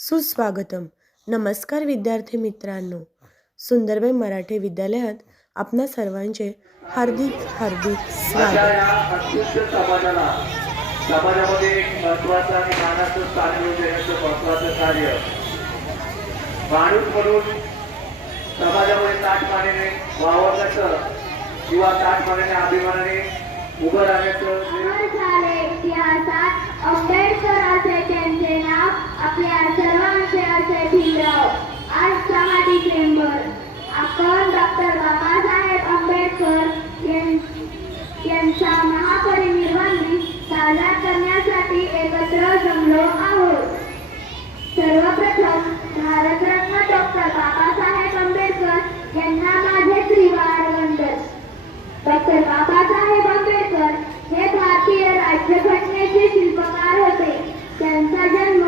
सुस्वागतम. नमस्कार विद्यार्थी मित्रांनो. सुंदरबाई मराठी विद्यालयात आपणा सर्वांचे हार्दिक हार्दिक अशा स्वागत. या अस्पृश्य समाजामध्ये एक महत्वाचं आणि मानाचं स्थान मिळवून देण्याचं महत्वाचं कार्य माणूस म्हणून समाजामध्ये ताटमानेने वावरण्याचं किंवा ताटमानेने अभिमानाने उभं राहण्याचं इतिहासात आंबेडकर असे त्यांचे नाव आपल्या सर्वांचे असे भीमराव. आज 6 डिसेंबर आपण डॉक्टर बाबासाहेब आंबेडकर यांचा महापरिनिर्वाण दिन साजरा करण्यासाठी एकत्र जमलो आहोत. सर्वप्रथम भारतरत्न डॉक्टर बाबासाहेब आंबेडकर यांना माझे त्रिवार वंदन. डॉक्टर बाबासाहेब आंबेडकर हे भारतीय राज्यघटनेचे शिल्पकार होते. त्यांचा जन्म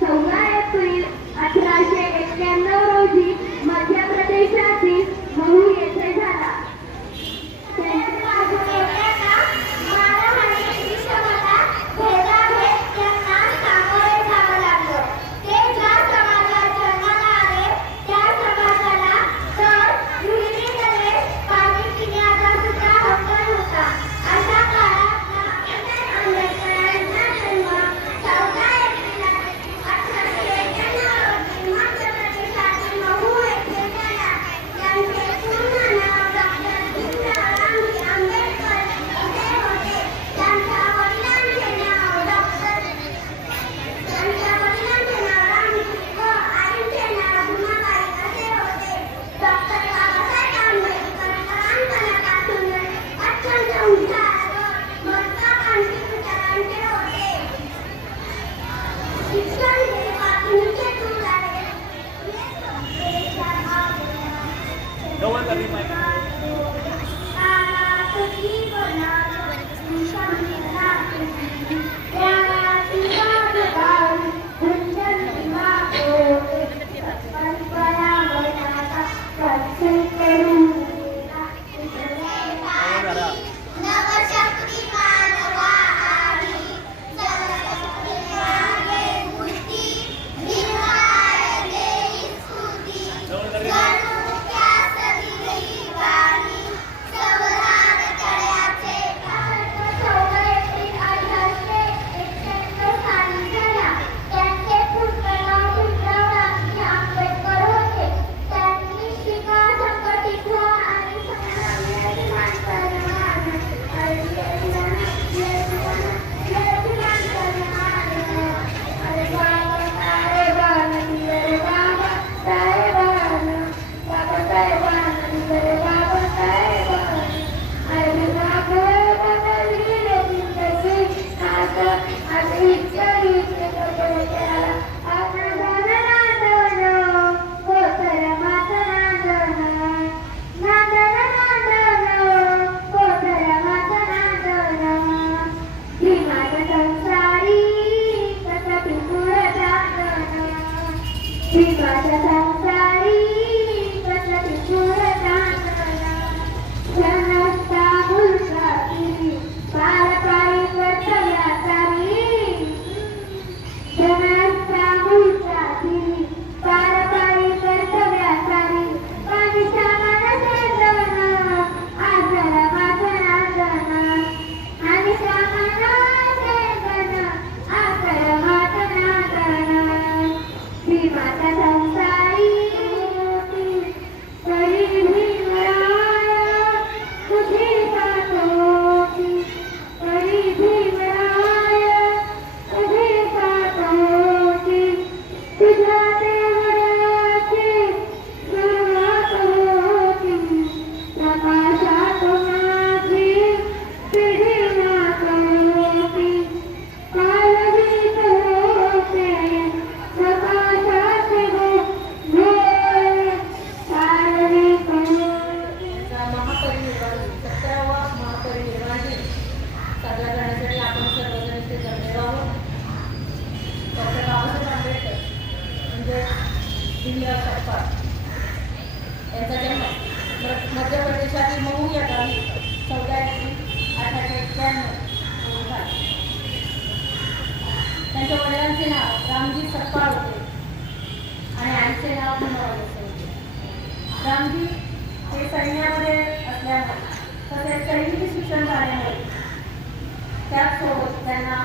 14 एप्रिल 1891 रोजी मध्य प्रदेशातील महू येथे झाला. यांचा जन्म मध्य प्रदेशातील महू या गावी 14 एप्रिल 1891 झाला. त्यांच्या वडिलांचे नाव रामजी सपकाळ होते. आईचे नाव भीमाबाई होते. रामजी हे सैन्यामध्ये असल्यामुळे तसेच सैनिकी शिक्षण झाल्यामुळे त्याचसोबत त्यांना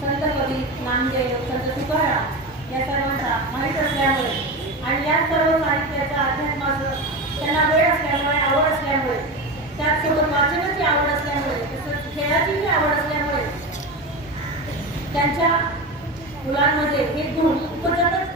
संत कवी नामदेव, संत तुकाराम या सर्वांचा माहीत असल्यामुळे आणि या सर्व साहित्याचा अध्यात्माचं त्यांना वेळ असल्यामुळे, आवड असल्यामुळे, त्याचसोबत वाचनाची आवड असल्यामुळे, तसंच खेळाचीही आवड असल्यामुळे त्यांच्या मुलांमध्ये हे गुण उपजतच